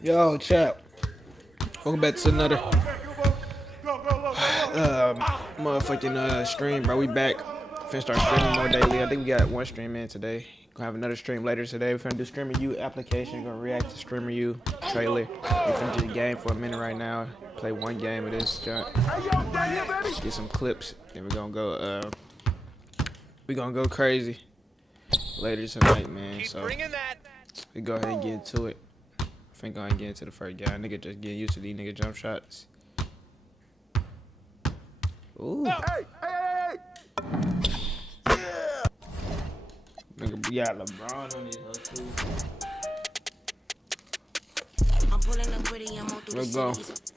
Yo, chap. Welcome back to another motherfucking stream, bro. We back. Finna start streaming more daily. I think we got one stream in today. Gonna have another stream later today. We're finna do Streamer U application. Gonna react to Streamer U trailer. We finna do the game for a minute right now. Play one game of this junk. Get some clips. Then we gonna go crazy later tonight, man. So we go ahead and get into it. I think go ahead and get into the first guy. Nigga just getting used to these nigga jump shots. Ooh. Hey. Nigga, we got LeBron on these hoes too. I'm pulling up pretty, I'm on through the cities. It's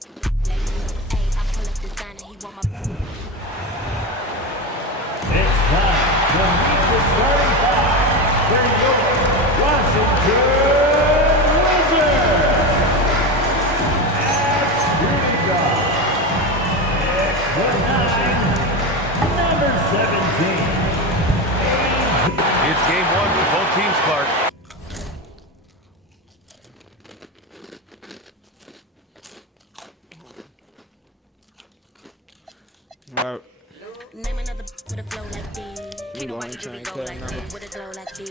time to meet the starting five for your Washington Wizards. At shooting guard, 6'9", number 17. It's game one for both teams, Clark. Right. Name another with a flow like this. You going to try and cut another. With a glow like this.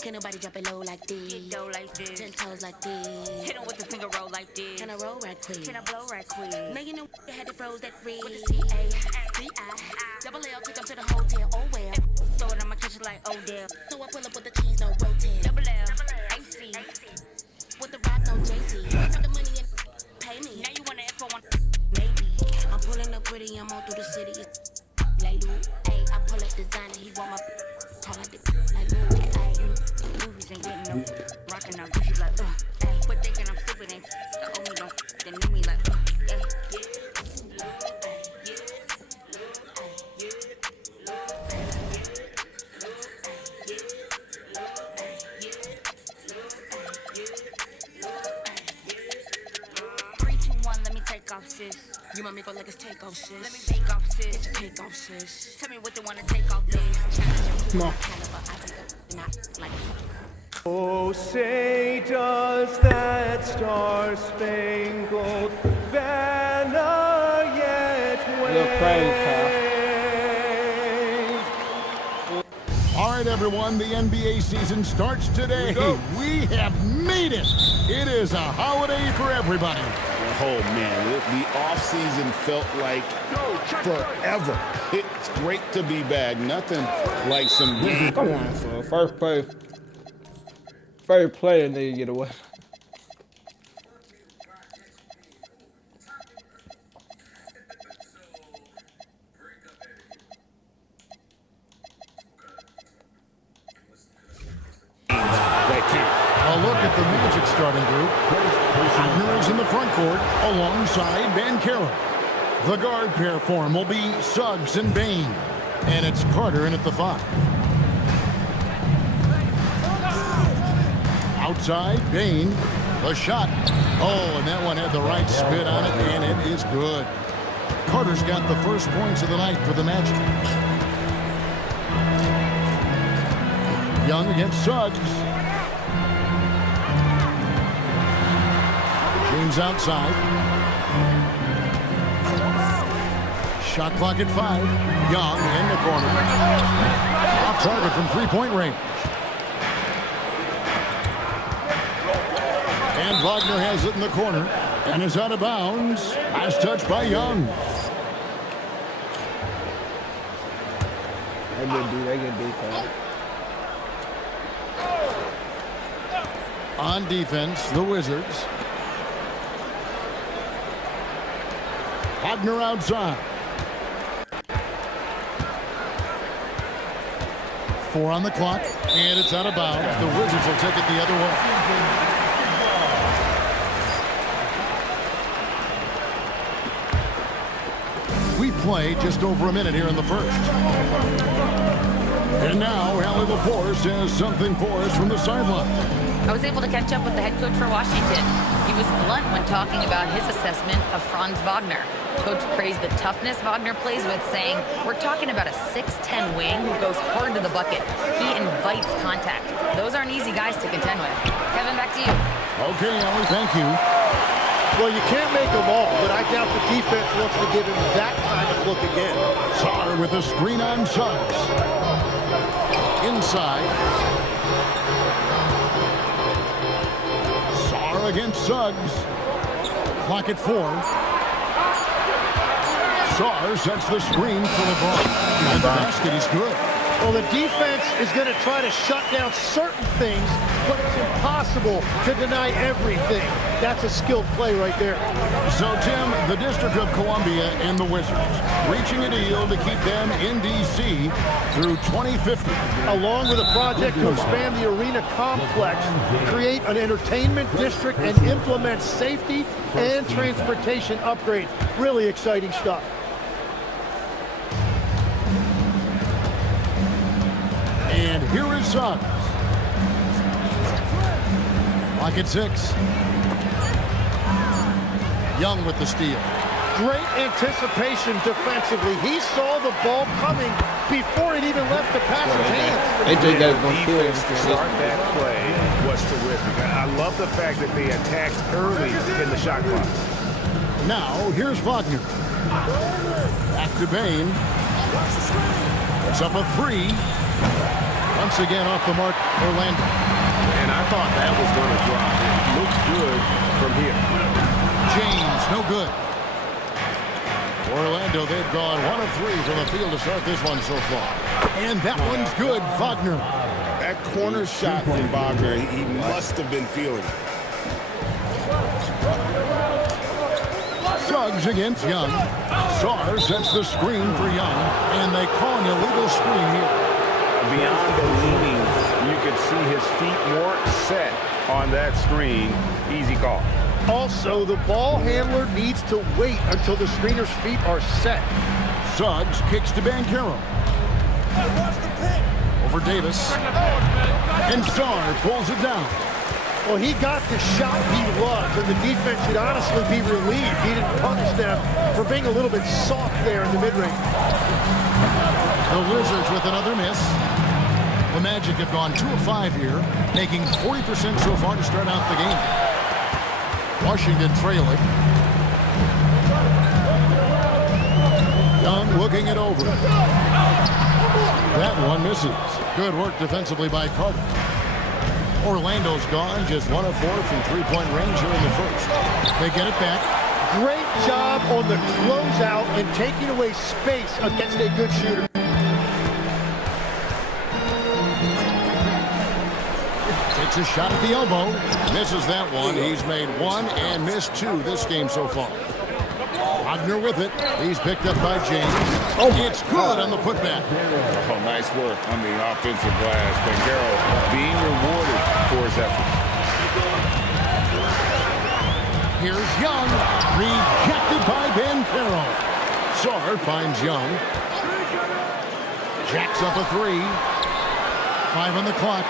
Can nobody drop it low like this? Get dough like this. 10 toes like this. Hit 'em with the finger roll like this. Can I roll right quick? Can I blow right quick? Now you know you had to froze that red. With the C-A-D-I. Double L, take 'em to the hotel. Oh well. Throw it on my kitchen like Odell. So I pull up with the cheese, no rotel. Double L, AC. With the rock, no JC. Put the money and pay me. Now you want an info on maybe. I'm pulling up pretty, I'm all through the city. Like Lou, ayy, I pull up designer, he want my call like the like Lou, ayy. Movies ain't getting no rockin' out, Gucci like ayy. Quit thinking I'm stupid, ain't the only don't then knew me like ayy. Off, sis. You want me go like it's take off, sis. Let me take off, sis. It's take off, sis. Tell me what they wanna take off, this. Come on. Oh, say does that star-spangled banner yet wave? All right, everyone, the NBA season starts today. We have made it. It is a holiday for everybody. Oh, man, the offseason felt like forever. It's great to be back. Nothing like some game. Come on, so first play, and they get away. A look at the Magic starting group. Wagner is in the front court alongside Banchero. The guard pair form will be Suggs and Bane. And it's Carter in at the 5. Outside, Bane. A shot. Oh, and that one had the right spin on it, and it is good. Carter's got the first points of the night for the Magic. Young against Suggs. James outside. Shot clock at 5. Young in the corner. Off target from three-point range. And Wagner has it in the corner and is out of bounds. Last touch by Young. They good defense. On defense, the Wizards. Wagner outside. 4 on the clock, and it's out of bounds. The Wizards will take it the other way. We play just over a minute here in the first. And now, Allie LaForce has something for us from the sideline. I was able to catch up with the head coach for Washington. He was blunt when talking about his assessment of Franz Wagner. Coach praised the toughness Wagner plays with, saying, "We're talking about a 6'10" wing who goes hard to the bucket. He invites contact. Those aren't easy guys to contend with." Kevin, back to you. Okay, Ellie, thank you. Well, you can't make them all, but I doubt the defense wants to give him that kind of look again. Saar with a screen on Suggs. Inside. Saar against Suggs. Clock at 4. Saar sets the screen for LeBron. And the basket is good. Well, the defense is going to try to shut down certain things, but it's impossible to deny everything. That's a skilled play right there. So, Tim, the District of Columbia and the Wizards reaching a deal to keep them in D.C. through 2050. Along with a project to expand the arena complex, create an entertainment district, and implement safety and transportation upgrades. Really exciting stuff. And here is Suggs. Clock at 6. Young with the steal. Great anticipation defensively. He saw the ball coming before it even left the passer's hands. AJ got going to Defense to start that play was terrific. I love the fact that they attacked early in the shot clock. Now, here's Wagner. Back to Bain. It's up a 3. Once again off the mark, Orlando. And I thought that was going to drop. It looked good from here. James, no good. Orlando, they've gone 1 of 3 from the field to start this one so far. And that one's good, Wagner. That corner shot from Wagner, he must have been feeling it. Suggs against Young. Saar sets the screen for Young, and they call an illegal screen here. Beyond the leaning, you could see his feet more set on that screen. Easy call. Also, the ball handler needs to wait until the screener's feet are set. Suggs kicks to Banchero. Over Davis. And Saar pulls it down. Well, he got the shot he loves, and the defense should honestly be relieved he didn't punish them for being a little bit soft there in the mid-range. The Wizards with another miss. The Magic have gone 2 of 5 here, making 40% so far to start out the game. Washington trailing. Young looking it over. That one misses. Good work defensively by Carter. Orlando's gone, just 1 of 4 from 3-point range here in the first. They get it back. Great job on the closeout and taking away space against a good shooter. Takes a shot at the elbow. Misses that one. He's made 1 and missed 2 this game so far. Wagner with it. He's picked up by James. Oh, it's good on the putback. Oh, nice work on the offensive glass. Banchero being rewarded for his efforts. Here's Young. Rejected by Banchero. Saar finds Young. Jacks up a 3. 5 on the clock.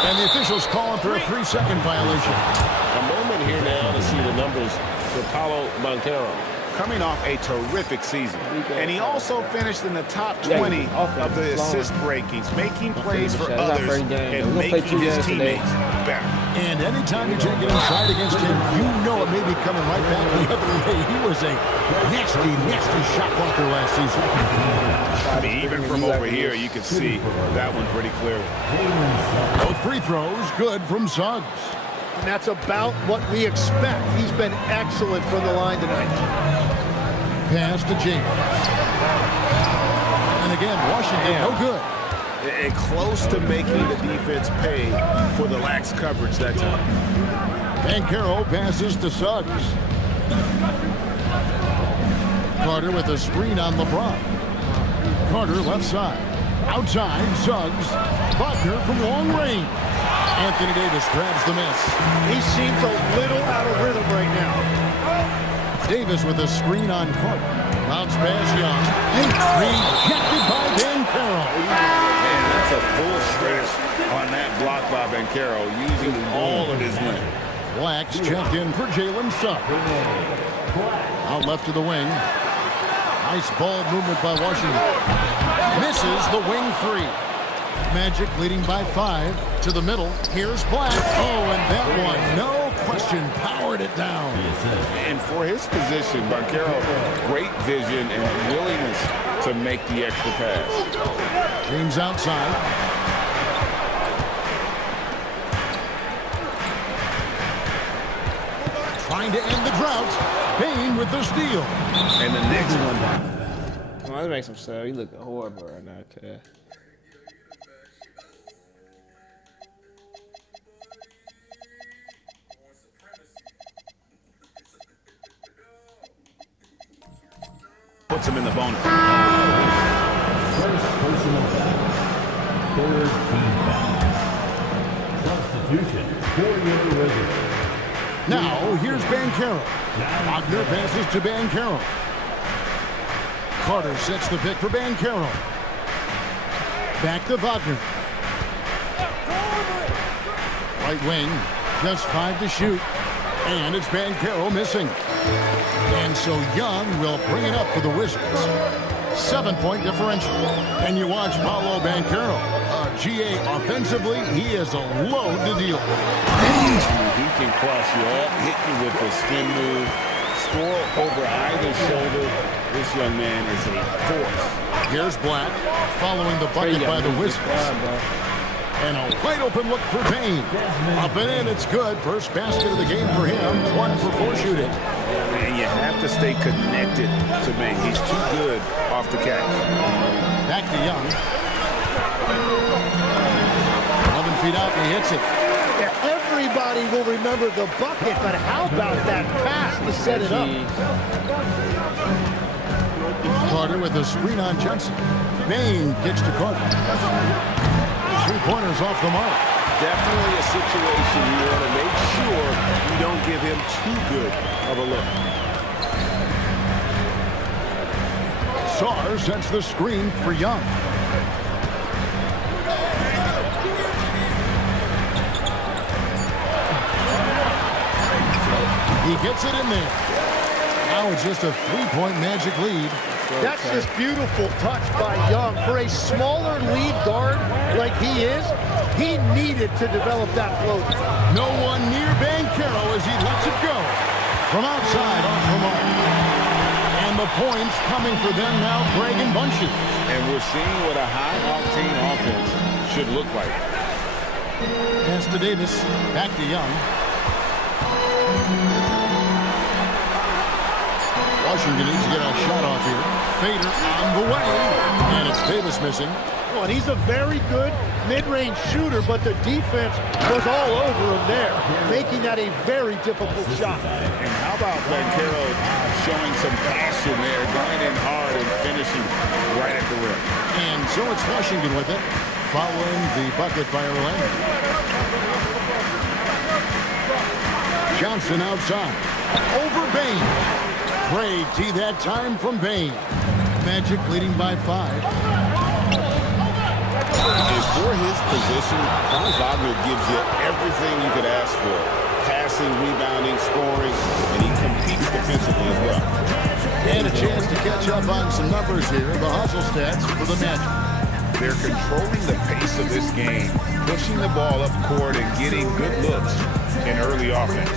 And the officials call him for a 3-second violation. A moment here now to see the numbers for Paulo Banchero. Coming off a terrific season. And he also finished in the top 20 of the assist rankings, making plays for others and making his teammates better. And anytime you take it inside against him, you know it may be coming right back the other way. He was a nasty, nasty shot blocker last season. I mean, even from over here, you can see that one pretty clearly. Both free throws good from Suggs. And that's about what we expect. He's been excellent from the line tonight. Pass to James. And again, Washington, no good. And close to making the defense pay for the lax coverage that time. Banchero passes to Suggs. Carter with a screen on LeBron. Carter left side. Outside, Suggs. Wagner from long range. Anthony Davis grabs the miss. He seems a little out of rhythm right now. Davis with a screen on Carter. Bounce pass Young. Rejected by Banchero. Man, that's a full stretch on that block by Banchero, using all of his length. Black's checked in for Jalen Suggs. Out left to the wing. Nice ball movement by Washington. Misses the wing three. Magic leading by 5 to the middle. Here's Black. Oh, and that one, no question, powered it down. And for his position, Banchero, great vision and willingness to make the extra pass. James outside. Trying to end the drought. Payne with the steal. And the next one. Come on, let's make some stuff. You look horrible right now, cuz. Puts him in the bonus. First personal foul. Third team foul. Substitution for your Wizards. Now, here's Banchero. Wagner passes to Banchero. Carter sets the pick for Banchero. Back to Wagner. Right wing, just 5 to shoot. And it's Banchero missing. And so Young will bring it up for the Wizards. 7-point differential. And you watch Paolo Banchero. GA offensively, he is a load to deal with. He can cross you up, hit you with the spin move, score over either shoulder. This young man is a force. Here's Black following the bucket by the Wizards. And a wide open look for Payne. Up and in, it's good. First basket of the game for him. 1 for 4 shooting. And you have to stay connected to Payne. He's too good off the catch. Back to Young. 11 feet out, and he hits it. Yeah, everybody will remember the bucket, but how about that pass to set it up? Carter with a screen on Johnson. Payne kicks to Carter. 3-pointers off the mark. Definitely a situation you want to make sure you don't give him too good of a look. Sarr sets the screen for Young. He gets it in there. Now it's just a 3-point Magic lead. That's just beautiful touch by Young. For a smaller lead guard like he is, he needed to develop that float. No one near Banchero as he lets it go. From outside off the mark. And the points coming for them now, Greg and Bunches. And we're seeing what a high-octane offense should look like. Pass to Davis. Back to Young. Washington needs to get a shot off here. Fader on the way. And it's Davis missing. Well, and he's a very good mid-range shooter, but the defense was all over him there, making that a very difficult shot. And how about Banchero showing some passion there, going in hard and finishing right at the rim. And so it's Washington with it, following the bucket by Orlando. Johnson outside. Over Payne. Great D that time from Payne. Magic leading by 5. And for his position, Franz Wagner gives you everything you could ask for. Passing, rebounding, scoring, and he competes defensively as well. And a chance to catch up on some numbers here. The hustle stats for the Magic. They're controlling the pace of this game, pushing the ball up court and getting good looks in early offense.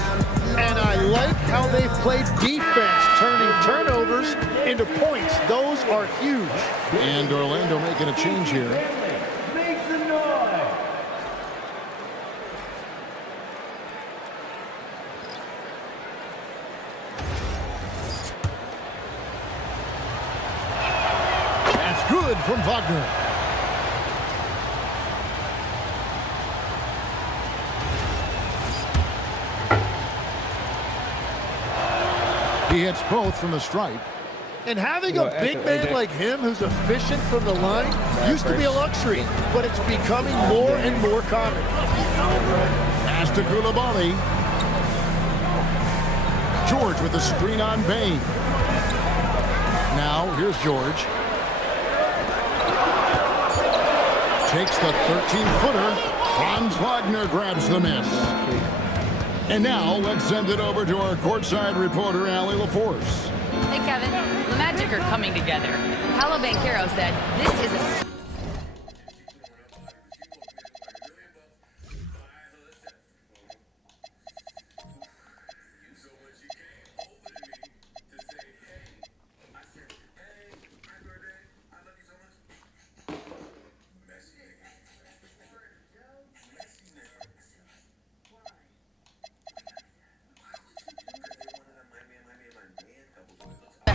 And I like how they've played defense, turning turnovers into points. Those are huge. And Orlando making a change here. Make some noise. That's good from Wagner. He hits both from the stripe. And having a big man like him who's efficient from the line used to be a luxury, but it's becoming more and more common. Pass to Koulibaly. George with the screen on Payne. Now here's George. Takes the 13-footer. Franz Wagner grabs the miss. And now let's send it over to our courtside reporter, Allie LaForce. Hey, Kevin. The Magic are coming together. Paolo Banchero said this is a...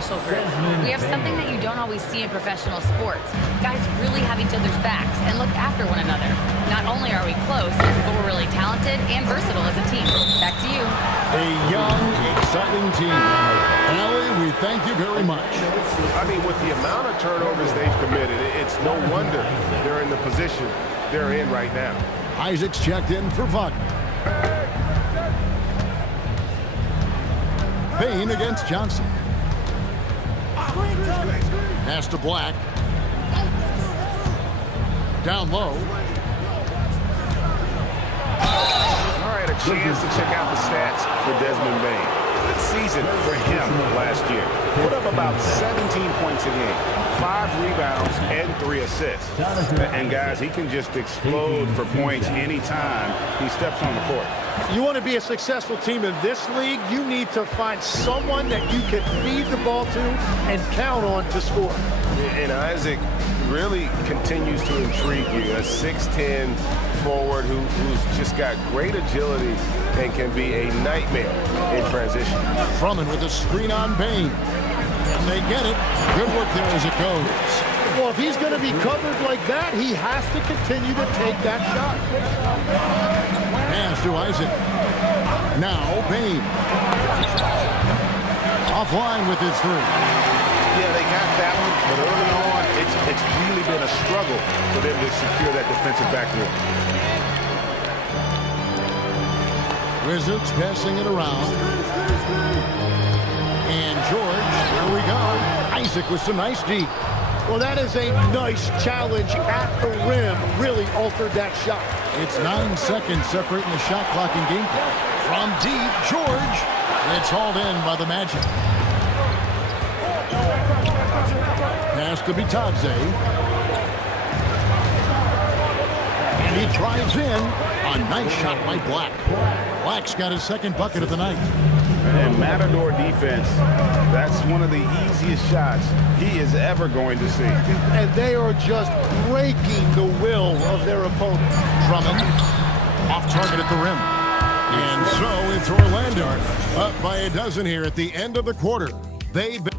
special group. We have something that you don't always see in professional sports. Guys really have each other's backs and look after one another. Not only are we close, but we're really talented and versatile as a team. Back to you. A young, exciting team. Allie, we thank you very much. I mean, with the amount of turnovers they've committed, it's no wonder they're in the position they're in right now. Isaac's checked in for Wagner. Payne against Johnson. Pass to Black. Down low. All right, a chance to check out the stats for Desmond Bane. Good season for him last year. Put up about 17 points a game, 5 rebounds, and 3 assists. And guys, he can just explode for points anytime he steps on the court. You want to be a successful team in this league, you need to find someone that you can feed the ball to and count on to score. And Isaac really continues to intrigue you. A 6'10" forward who's just got great agility and can be a nightmare in transition. Drummond with a screen on Bane. And they get it. Good work there as it goes. Well, if he's going to be covered like that, he has to continue to take that shot. Pass to Isaac. Now Bane. Offline with his 3. Yeah, they got that one, but early on, it's really been a struggle for them to secure that defensive backboard. Wizards passing it around. And George, there we go. Isaac with some nice deep. Well, that is a nice challenge at the rim. Really altered that shot. It's 9 seconds separating the shot clock and game clock. From deep, George. It's hauled in by the Magic. Pass to Bitadze. And he drives in. A nice shot by Black. Black's got his second bucket of the night. And Matador defense, that's one of the easiest shots he is ever going to see. And they are just breaking the will of their opponent. Drummond off target at the rim. And so it's Orlando up by a dozen here at the end of the quarter. They've been...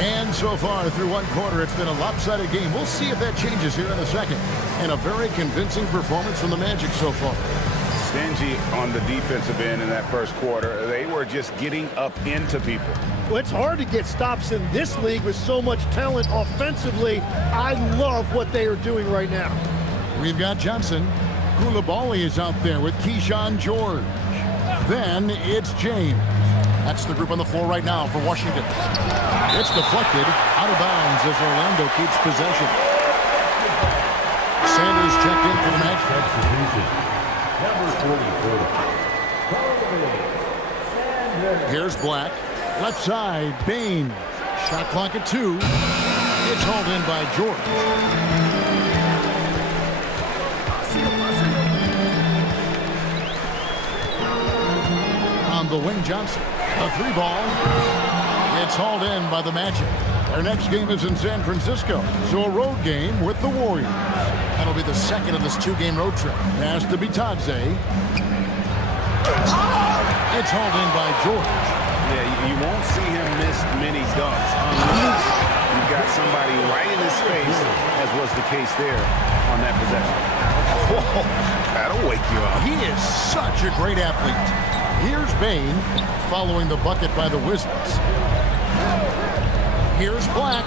And so far through one quarter, it's been a lopsided game. We'll see if that changes here in the second. And a very convincing performance from the Magic so far. Stingy on the defensive end in that first quarter. They were just getting up into people. Well, it's hard to get stops in this league with so much talent offensively. I love what they are doing right now. We've got Johnson. Koulibaly is out there with Keyshawn George. Then it's James. That's the group on the floor right now for Washington. It's deflected out of bounds as Orlando keeps possession. Sanders checked in for the match. Substitution. Number 44. Here's Black. Left side, Bane. Shot clock at 2. It's hauled in by George. On the wing, Johnson. A 3 ball. It's hauled in by the Magic. Their next game is in San Francisco, so a road game with the Warriors. That'll be the second of this 2-game road trip. Pass to Bitadze. It's hauled in by George. Yeah, you won't see him miss many dunks unless you've got somebody right in his face, as was the case there on that possession. Whoa, that'll wake you up. He is such a great athlete. Here's Bane following the bucket by the Wizards. Here's Black.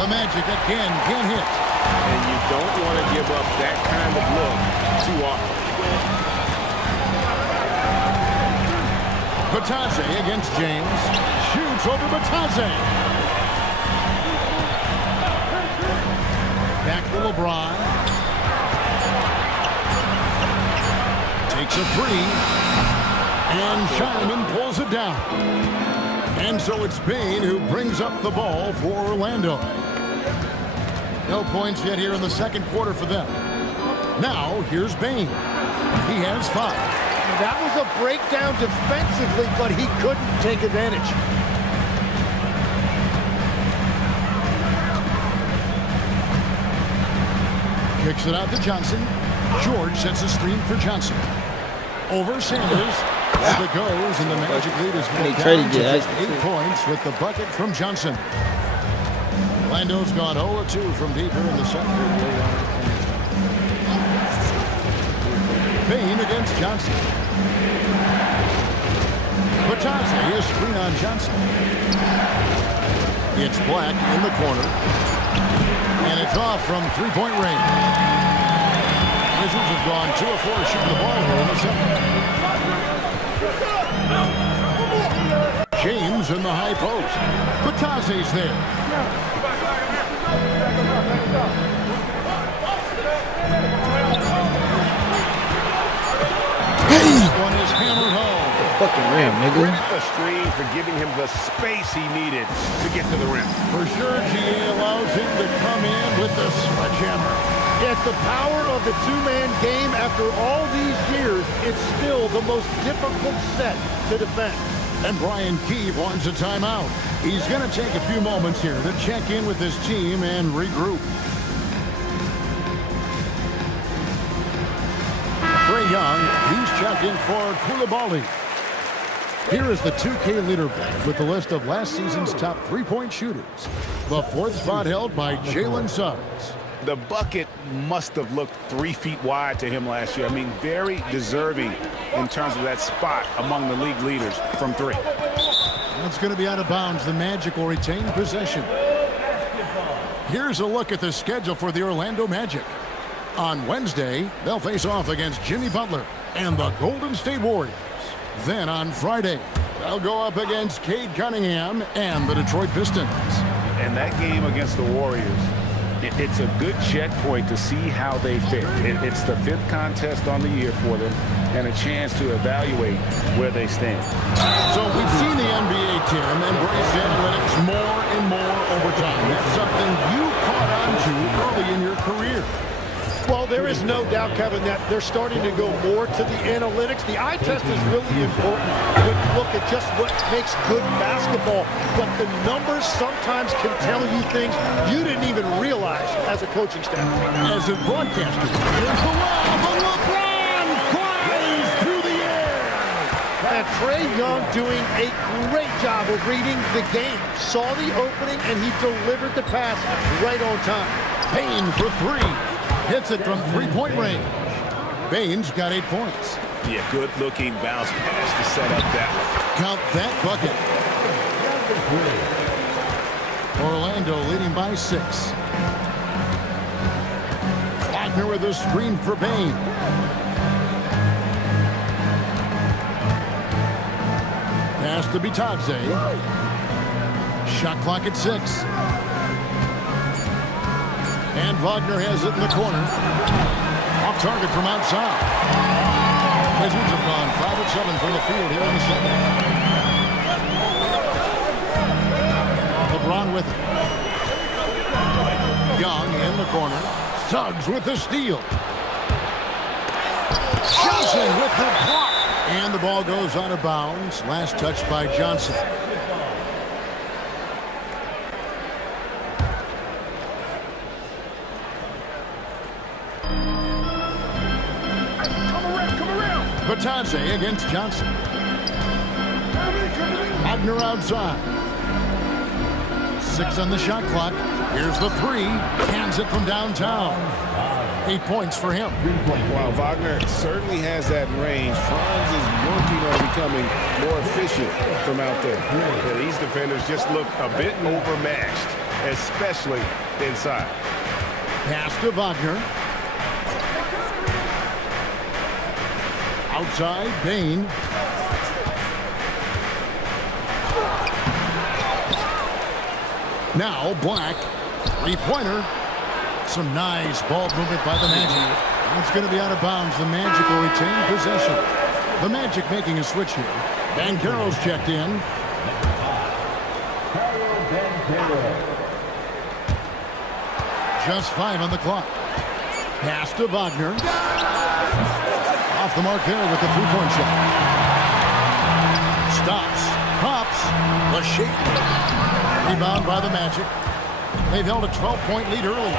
The Magic again can't hit. And you don't want to give up that kind of look too often. Bitadze against James. Shoots over Bitadze. Back to LeBron. Takes a three. And Shineman pulls it down. And so it's Bain who brings up the ball for Orlando. No points yet here in the second quarter for them. Now, here's Bain. He has 5. That was a breakdown defensively, but he couldn't take advantage. Kicks it out to Johnson. George sets a screen for Johnson. Over Sanders. As it goes, and the Magic lead is cut down to just 8 points with the bucket from Johnson. Orlando's gone 0-2 from deep here in the second. Bain against Johnson. Batazzi, a screen on Johnson. It's Black in the corner. And it's off from three-point range. Wizards have gone 2 of 4 shooting the ball here in the second. James in the high post. Batazzi's there. One is hammered home. Fucking rim, nigga. The screen for giving him the space he needed to get to the rim. For sure, GA allows him to come in with the sledgehammer. Yeah, it's the power of the two-man game. After all these years, it's still the most difficult set to defend. And Brian Keefe wants a timeout. He's going to take a few moments here to check in with his team and regroup. Trae Young, he's checking for Koulibaly. Here is the 2K leaderboard with the list of last season's top three-point shooters. The 4th spot held by Jalen Suggs. The bucket must have looked 3 feet wide to him last year. I mean, very deserving in terms of that spot among the league leaders from 3. That's going to be out of bounds. The Magic will retain possession. Here's a look at the schedule for the Orlando Magic. On Wednesday, they'll face off against Jimmy Butler and the Golden State Warriors. Then on Friday, they'll go up against Cade Cunningham and the Detroit Pistons. And that game against the Warriors, it's a good checkpoint to see how they fit. It's the 5th contest on the year for them and a chance to evaluate where they stand. So we've seen the NBA, Tim, embrace analytics more and more over time. It's something you caught on to early in your career. Well, there is no doubt, Kevin, that they're starting to go more to the analytics. The eye test is really important when you look at just what makes good basketball. But the numbers sometimes can tell you things you didn't even realize as a coaching staff. As a broadcaster, here's the lob, and LeBron flies through the air. And Trae Young doing a great job of reading the game. Saw the opening, and he delivered the pass right on time. Payne for 3. Hits it from three-point range. Bain's got 8 points. Yeah, good-looking bounce pass to set up that one. Count that bucket. Orlando leading by 6. Wagner with a screen for Bain. Pass to Batazzi. Shot clock at 6. And Wagner has it in the corner. Off target from outside. Wizards have gone 5 of 7 from the field here in the second. LeBron with it. Young in the corner. Suggs with the steal. Johnson with the block. And the ball goes out of bounds. Last touch by Johnson. Batazzi against Johnson. Wagner outside. 6 on the shot clock. Here's the 3. Hands it from downtown. 8 points for him. While Wagner certainly has that range, Franz is working on becoming more efficient from out there. Yeah, these defenders just look a bit overmatched, especially inside. Pass to Wagner. Outside, Bain. Now Black. Three-pointer. Some nice ball movement by the Magic. It's going to be out of bounds. The Magic will retain possession. The Magic making a switch here. Banchero's checked in. Just 5 on the clock. Pass to Wagner. Off the mark there with the three-point shot. Stops. Pops. The shake. Rebound by the Magic. They've held a 12-point lead early.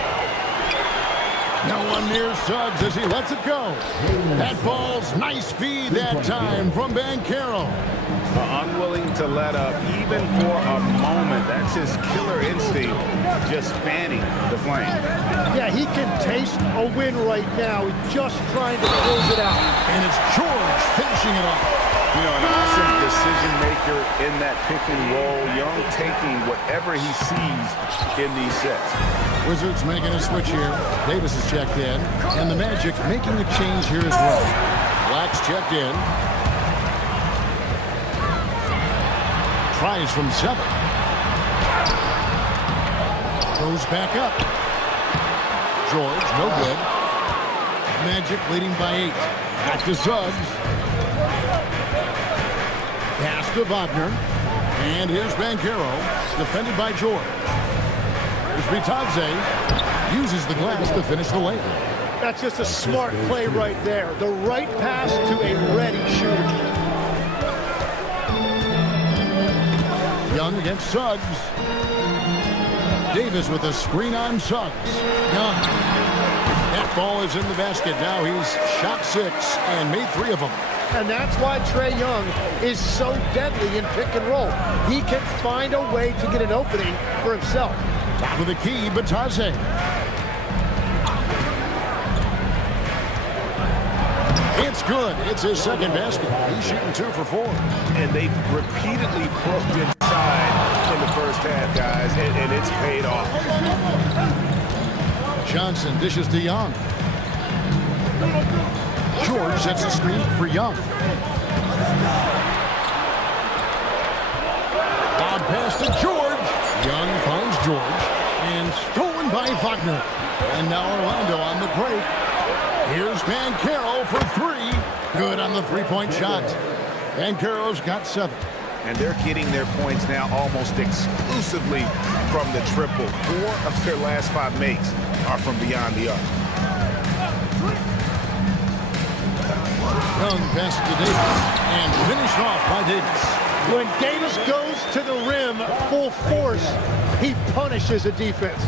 No one near Suggs as he lets it go. That ball's nice feed that time from Banchero. Unwilling to let up even for a moment. That's his killer instinct, just fanning the flame. Yeah, he can taste a win right now. He's just trying to close it out. And it's George finishing it off. You know, an awesome decision maker in that pick and roll. Young taking whatever he sees in these sets. Wizards making a switch here. Davis is checked in. And the Magic making a change here as well. Black's checked in. Tries from 7. Goes back up. George, no good. Magic leading by 8. Back to Suggs. Pass to Wagner. And here's Banchero, defended by George. Here's Bitadze. Uses the glass to finish the layup. That's just a smart play right there. The right pass to a ready shooter. Young against Suggs. Davis with a screen on Suggs. Young. That ball is in the basket. Now he's shot 6 and made 3 of them. And that's why Trae Young is so deadly in pick and roll. He can find a way to get an opening for himself. Top of the key, Bitadze. It's good. It's his second basket. He's shooting 2 for 4. And they've repeatedly probed inside in the first half, guys, and it's paid off. Johnson dishes to Young. George sets a screen for Young. Bob pass to George. Young finds George. And stolen by Wagner. And now Orlando on the break. Here's Banchero for 3. Good on the three-point shot. Banchero's got 7. And they're getting their points now almost exclusively from the triple. 4 of their last 5 makes are from beyond the arc. Young pass to Davis. And finished off by Davis. When Davis goes to the rim full force, he punishes a defense.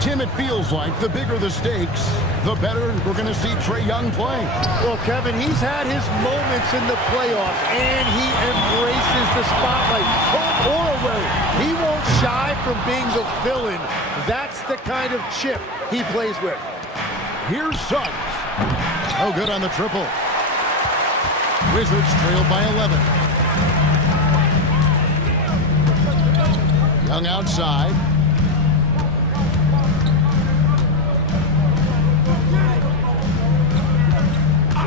Tim, it feels like the bigger the stakes, the better we're going to see Trae Young play. Well, Kevin, he's had his moments in the playoffs, and he embraces the spotlight. Home or away, he won't shy from being the villain. That's the kind of chip he plays with. Here's Suggs. Oh, good on the triple. Wizards trail by 11. Young outside.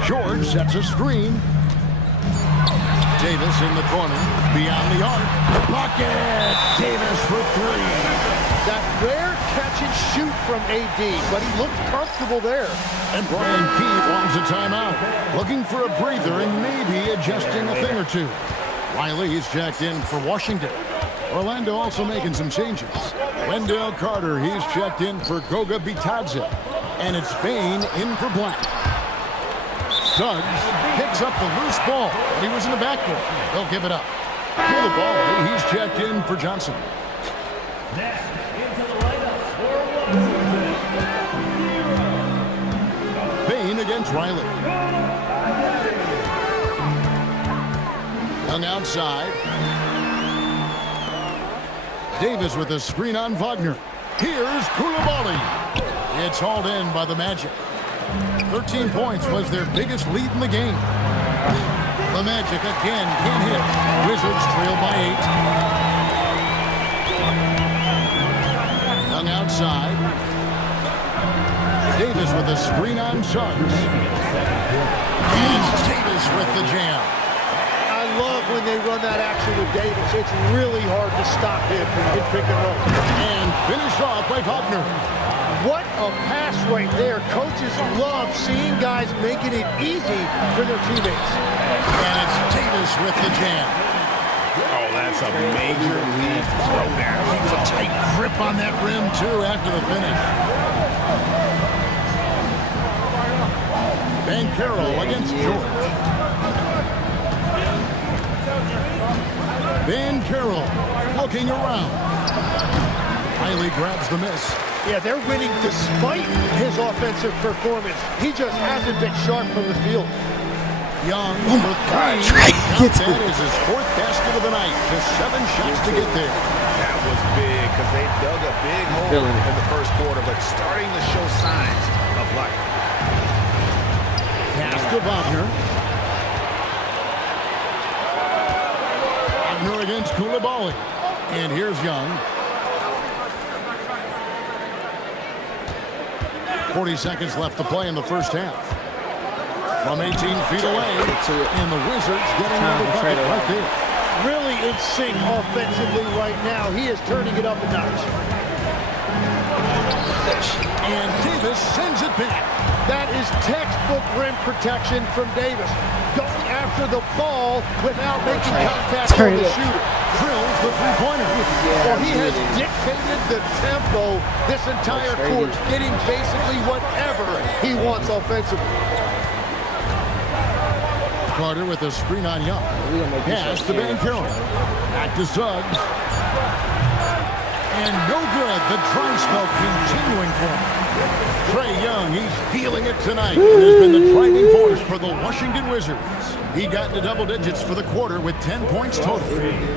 George sets a screen. Davis in the corner. Beyond the arc. Bucket! Davis for 3. That rare catch and shoot from AD, but he looked comfortable there. And Brian Keith wants a timeout. Looking for a breather and maybe adjusting a thing or two. Riley is jacked in for Washington. Orlando also making some changes. Wendell Carter, he's checked in for Goga Bitadze. And it's Bain in for Black. Suggs picks up the loose ball. He was in the backcourt. They'll give it up. Pull the ball. He's checked in for Johnson. Bain against Riley. Young outside. Davis with a screen on Wagner. Here's Koulibaly. It's hauled in by the Magic. 13 points was their biggest lead in the game. The Magic again can't hit. Wizards trail by 8. Young outside. Davis with a screen on Suggs. And Davis with the jam. I love when they run that action with Davis. It's really hard to stop him in pick and roll. And finished off by Wagner. What a pass right there. Coaches love seeing guys making it easy for their teammates. And it's Davis with the jam. Oh, that's a major league throwdown. Keeps a tight grip on that rim, too, after the finish. Banchero against George. Banchero looking around. Riley grabs the miss. Yeah, they're winning despite his offensive performance. He just hasn't been sharp from the field. Young for three. That is his fourth basket of the night. Just 7 shots to get there. That was big because they dug a big hole in the first quarter, but starting to show signs of life. Pass to Wagner. Wagner against Koulibaly. And here's Young. 40 seconds left to play in the first half. From 18 feet away, and the Wizards getting another bucket right there. Really in sync offensively right now. He is turning it up a notch. And Davis sends it back. That is textbook rim protection from Davis. Going after the ball without making contact on the shooter. Drills the three-pointer. Well, he has dictated the tempo this entire quarter, getting basically whatever he wants offensively. Carter with a screen on Young. Pass to Banchero. Back to Suggs. And no good. The dry spell continuing for him. Trae Young, he's feeling it tonight. And has been the driving force for the Washington Wizards. He got into double digits for the quarter with 10 points total.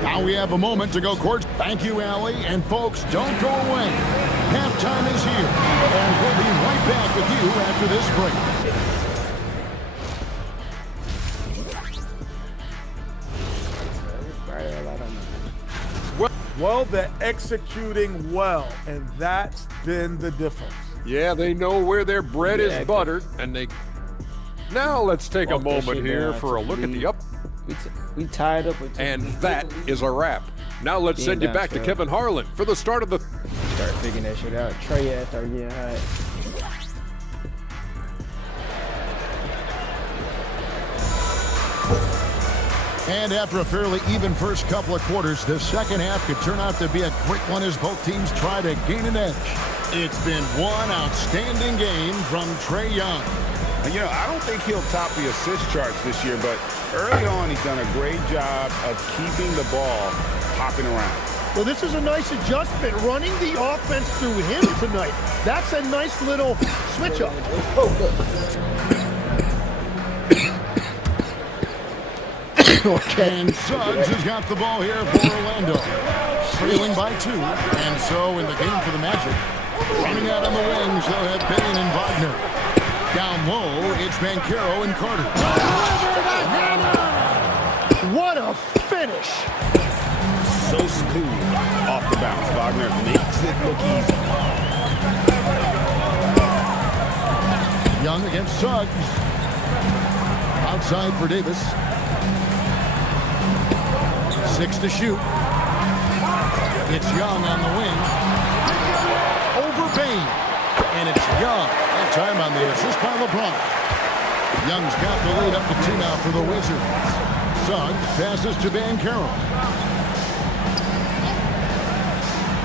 Now we have a moment to go court. Thank you, Allie. And folks, don't go away. Halftime is here. And we'll be right back with you after this break. Well, they're executing well, and that's been the difference. Yeah, they know where their bread is buttered, and they... Now let's take a moment here for a look at the up. We tied up with. And that is a wrap. Now let's send you back to Kevin Harlan for the start of the... Start figuring that shit out. Trae ass start getting hot. And after a fairly even first couple of quarters, the second half could turn out to be a great one as both teams try to gain an edge. It's been one outstanding game from Trae Young. You know, I don't think he'll top the assist charts this year, but early on he's done a great job of keeping the ball hopping around. Well, this is a nice adjustment, running the offense through him tonight. That's a nice little switch up. And Suggs has got the ball here for Orlando. Trailing by 2. And so in the game for the Magic, running out on the wings, they'll have Bane and Wagner. Down low, it's Banchero and Carter. What a finish! So smooth off the bounce. Wagner makes it look easy. Young against Suggs. Outside for Davis. 6 to shoot. It's Young on the wing. Over Bane. And it's Young. That time on the assist by LeBron. Young's got the lead up to 2 now for the Wizards. Suggs passes to Banchero.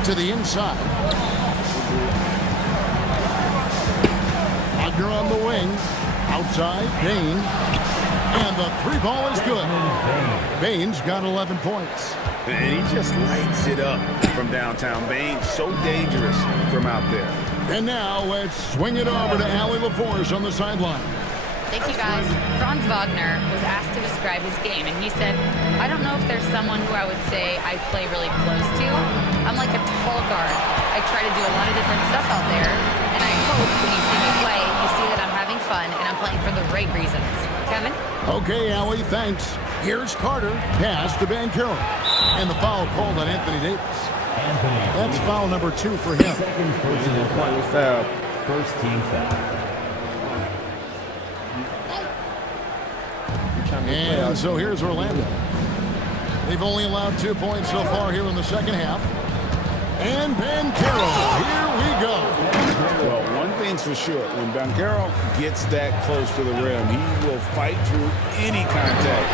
To the inside. Wagner on the wing. Outside, Bane. And the 3-ball is good. Bane's got 11 points. And he just lights it up from downtown. Bane's so dangerous from out there. And now let's swing it over to Allie LaForce on the sideline. Thank you, guys. Franz Wagner was asked to describe his game, and he said, I don't know if there's someone who I would say I play really close to. I'm like a tall guard. I try to do a lot of different stuff out there, and I hope when you see me play, you see that I'm having fun and I'm playing for the right reasons. Kevin? Okay, Allie, thanks. Here's Carter. Pass to Banchero. And the foul called on Anthony Davis. That's foul number 2 for him. Second personal foul. First team foul. And so here's Orlando. They've only allowed 2 points so far here in the second half. And Banchero, here we go. Well, That's for sure. When Banchero gets that close to the rim, he will fight through any contact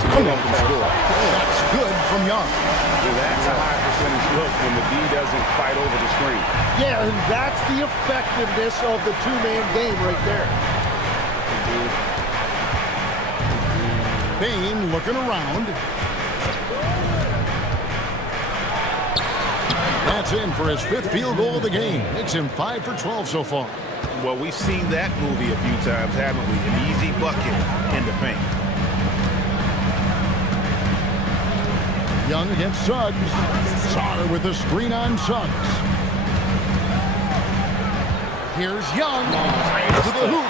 to get up and score. That's good from Young. Yeah, that's a high percentage look when the D doesn't fight over the screen. Yeah, and that's the effectiveness of the two-man game right there. Bain looking around. That's in for his 5th field goal of the game. Makes him 5 for 12 so far. Well, we've seen that movie a few times, haven't we? An easy bucket in the paint. Young against Suggs. Sar with a screen on Suggs. Here's Young. To the hoop.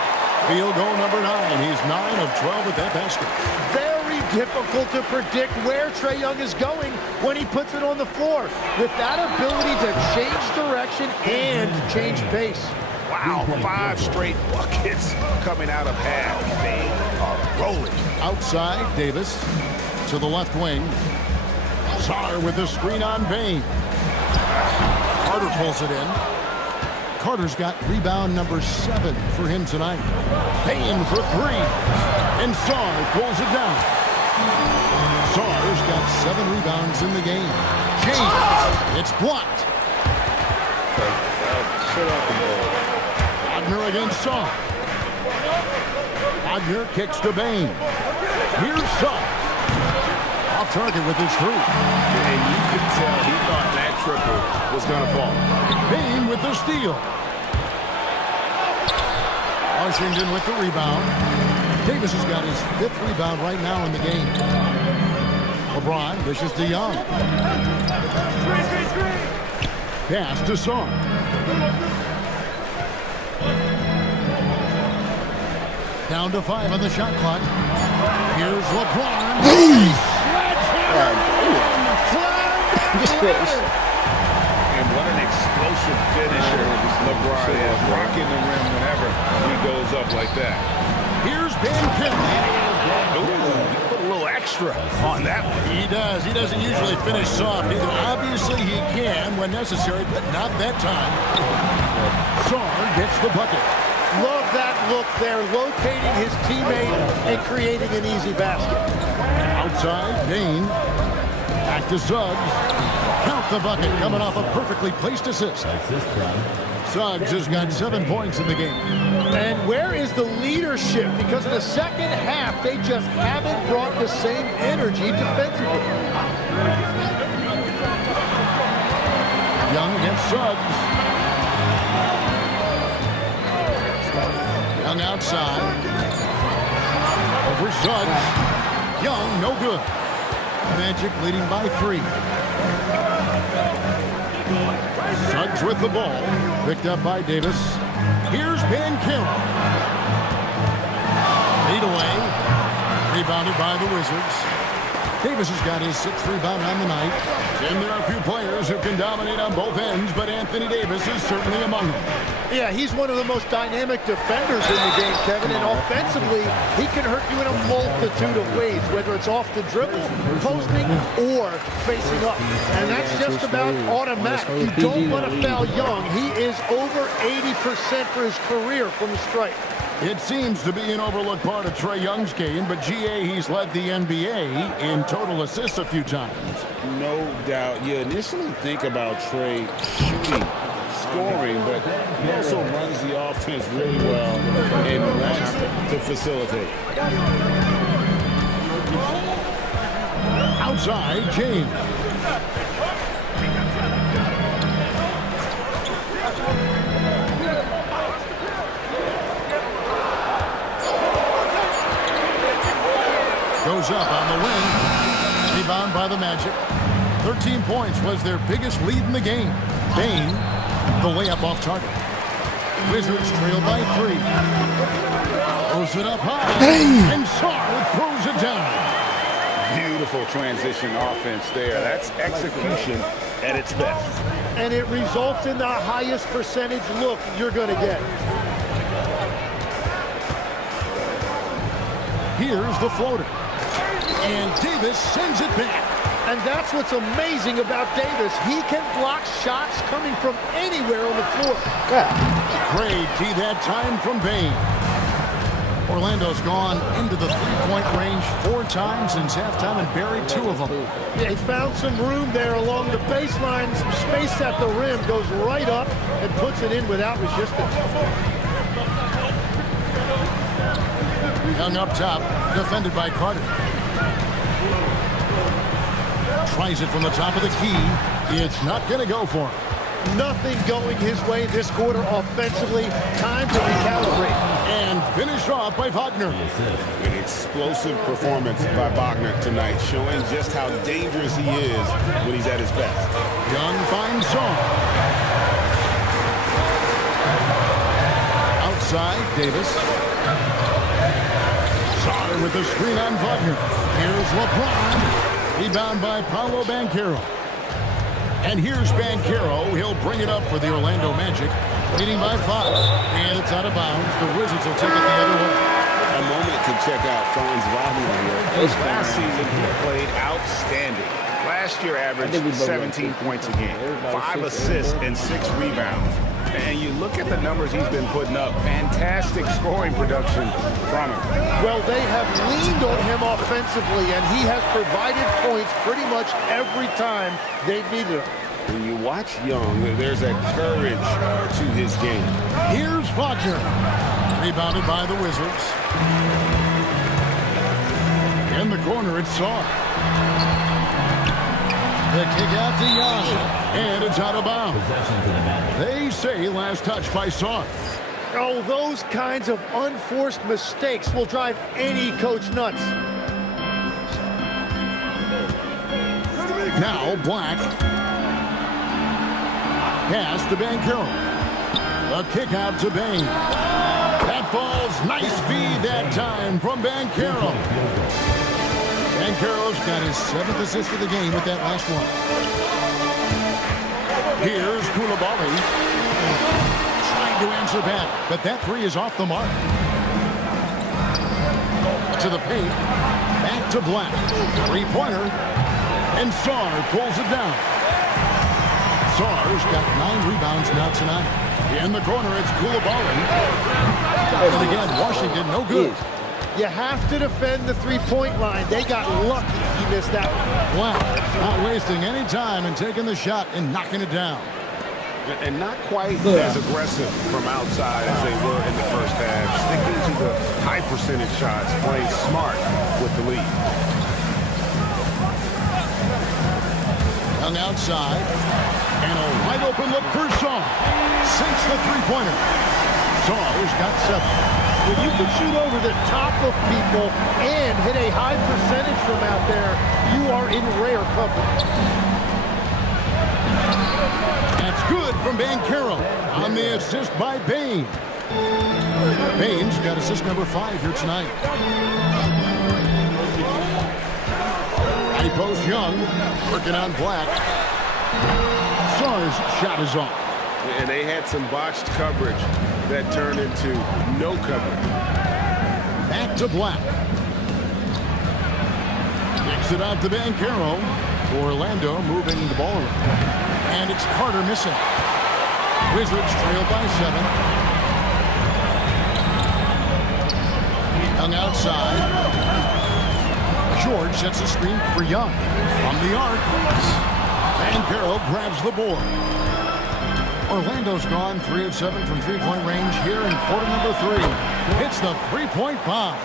Field goal number 9. He's 9 of 12 at that basket. Very difficult to predict where Trae Young is going when he puts it on the floor. With that ability to change direction and change pace. Wow, 5 straight buckets coming out of half. They are rolling. Outside, Davis to the left wing. Sar with the screen on Bain. Carter pulls it in. Carter's got rebound number 7 for him tonight. Bain for 3. And Sar pulls it down. Sar's got 7 rebounds in the game. James, it's blocked. Wagner against Sar. Wagner kicks to Bain. Here's Sar. Off target with his 3. And you could tell he thought that triple was going to fall. Bain with the steal. Washington with the rebound. Davis has got his 5th rebound right now in the game. LeBron dishes to Young. Pass to Sar. Down to 5 on the shot clock. Here's LeBron. And what an explosive finisher LeBron is, rocking the rim whenever he goes up like that. Here's Banchero. Ooh, he put a little extra on that one. He does. He doesn't usually finish soft either. Obviously, he can when necessary, but not that time. Sar gets the bucket. Love that look there, locating his teammate and creating an easy basket. Outside, Bain. Back to Suggs. Count the bucket, coming off a perfectly placed assist. Suggs has got 7 points in the game. And where is the leadership? Because in the second half, they just haven't brought the same energy defensively. Young against Suggs. Young outside. Over Suggs. Young, no good. Magic leading by 3. Suggs with the ball. Picked up by Davis. Here's Banchero. Fade away. Rebounded by the Wizards. Davis has got his 6th rebound on the night. And there are a few players who can dominate on both ends, but Anthony Davis is certainly among them. Yeah, he's one of the most dynamic defenders in the game, Kevin, and offensively, he can hurt you in a multitude of ways, whether it's off the dribble, posting, or facing up. And that's just about automatic. You don't want to foul Young. He is over 80% for his career from the stripe. It seems to be an overlooked part of Trae Young's game, but GA, he's led the NBA in total assists a few times. No doubt. You initially think about Trae shooting, scoring, but he also runs the offense really well and wants to facilitate. Outside, James. Goes up on the wing. Rebound by the Magic. 13 points was their biggest lead in the game. Bain, the layup off target. Wizards trail by 3. Throws it up high. And Sar throws it down. Beautiful transition offense there. That's execution at its best. And it results in the highest percentage look you're going to get. Here's the floater. And Davis sends it back. And that's what's amazing about Davis. He can block shots coming from anywhere on the floor. Great D that time from Bain. Orlando's gone into the three-point range 4 times since halftime and buried 2 of them. They found some room there along the baseline. Some space at the rim. Goes right up and puts it in without resistance. Young up top, defended by Carter. Tries it from the top of the key. It's not going to go for him. Nothing going his way this quarter offensively. Time to recalibrate. And finished off by Wagner. An explosive performance by Wagner tonight, showing just how dangerous he is when he's at his best. Young finds Zong. Outside, Davis. Sar with the screen on Wagner. Here's LeBron. Rebound by Paolo Banchero. And here's Banchero. He'll bring it up for the Orlando Magic. Leading by 5. And it's out of bounds. The Wizards will take it the other way. A moment to check out Franz Wagner here. Last season, he played outstanding. Last year averaged 17 points a game, 5 assists and 6 rebounds. And you look at the numbers he's been putting up, fantastic scoring production from him. Well, they have leaned on him offensively, and he has provided points pretty much every time they've needed him. When you watch Young, there's a courage to his game. Here's Wagner. Rebounded by the Wizards. In the corner, it's Sar. The kick out to Young, and it's out of bounds. They say last touch by Sar. Oh, those kinds of unforced mistakes will drive any coach nuts. Now Black. Pass to Banchero. A kick out to Bain. That falls. Nice feed that time from Banchero. Banchero's got his 7th assist of the game with that last one. Here's Koulibaly. Trying to answer back, but that 3 is off the mark. To the paint. Back to Black. 3-pointer. And Sar pulls it down. Sar's got 9 rebounds now tonight. In the corner, it's Koulibaly. And again, Washington, no good. You have to defend the three-point line. They got lucky he missed that one. Wow, not wasting any time and taking the shot and knocking it down. And not quite as aggressive from outside as they were in the first half. Sticking to the high percentage shots, playing smart with the lead. Young outside. And a wide open look for Sar. Sinks the three-pointer. Sar's got 7. When you can shoot over the top of people and hit a high percentage from out there, you are in rare company. That's good from Banchero on the assist by Bain. Bain's got assist number 5 here tonight. High post Young, working on Black. Sar's shot is off. And they had some botched coverage that turned into no coverage. Back to Black. Kicks it out to Banchero. Orlando moving the ball around. And it's Carter missing. Wizards trail by 7. Young outside. George sets a screen for Young. From the arc. Banchero grabs the board. Orlando's gone 3 of 7 from three-point range here in quarter number 3. Hits the three-point bomb.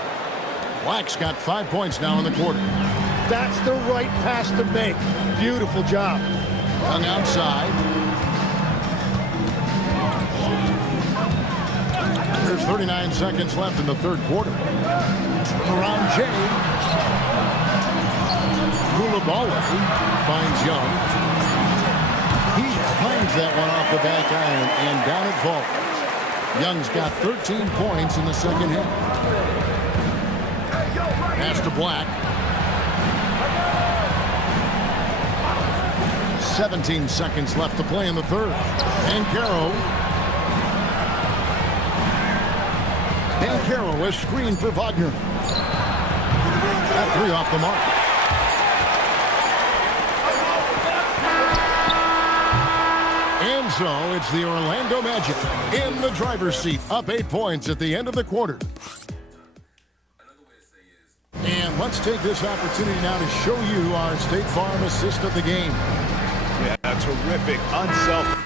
Black's got 5 points now in the quarter. That's the right pass to make. Beautiful job. Young outside. There's 39 seconds left in the third quarter. Turnaround Jay. Koulibaly finds Young. He claims that one off the back iron, and down it falls. Young's got 13 points in the second half. Pass to Black. 17 seconds left to play in the third. Banchero is screened for Wagner. That 3 off the mark. so it's the Orlando Magic in the driver's seat, up 8 points at the end of the quarter. And let's take this opportunity now to show you our State Farm assist of the game. Yeah, a terrific, unselfish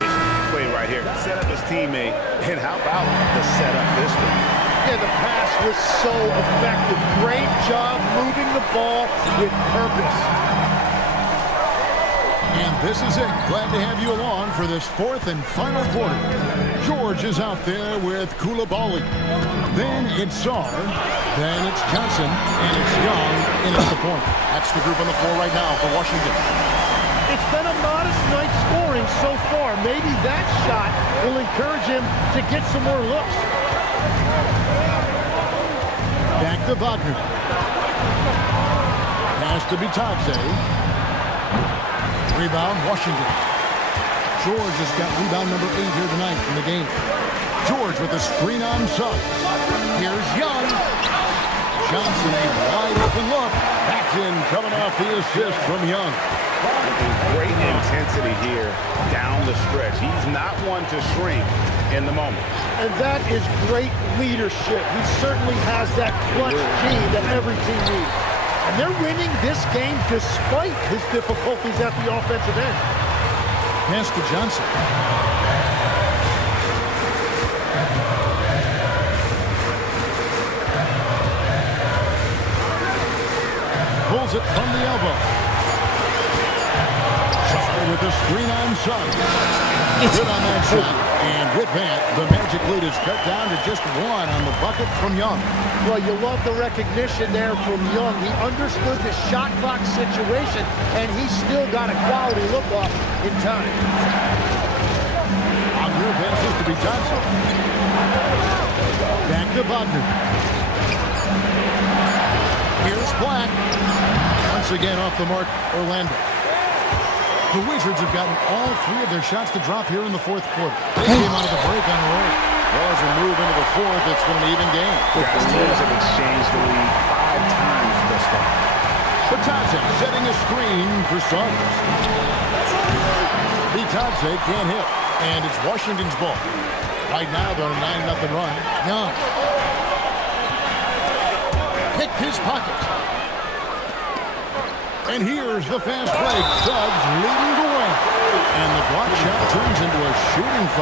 play right here. Set up his teammate, and how about the setup this one? Yeah, the pass was so effective. Great job moving the ball with purpose. And this is it. Glad to have you along for this fourth and final quarter. George is out there with Koulibaly. Then it's Sarr. Then it's Johnson. And it's Young in at the point. That's the group on the floor right now for Washington. It's been a modest night scoring so far. Maybe that shot will encourage him to get some more looks. Back to Wagner. Pass to Bitadze. Rebound, Washington. George has got rebound number 8 here tonight in the game. George with a screen on Suggs. Here's Young. Johnson, a wide open look. That's in, coming off the assist from Young. Great intensity here down the stretch. He's not one to shrink in the moment. And that is great leadership. He certainly has that clutch gene that every team needs. And they're winning this game despite his difficulties at the offensive end. Pass to Johnson. Pulls it from the elbow. Sorry with the screen on Suggs. Good on that shot. And with that, the Magic lead is cut down to just 1 on the bucket from Young. Well, you love the recognition there from Young. He understood the shot clock situation, and he still got a quality look off in time. Wagner passes to Johnson. Back to Wagner. Here's Black. Once again off the mark, Orlando. The Wizards have gotten all 3 of their shots to drop here in the fourth quarter. They came out of the break on a roll. Well, as we move into the fourth, it's been an even game. Guys, teams have exchanged the lead 5 times thus far. Bitadze setting a screen for Suggs. Bitadze can't hit, and it's Washington's ball. Right now, they're on a 9-0 run. Young picked his pocket. And here's the fast break. Suggs leading the way. And the block shot turns into a shooting fight.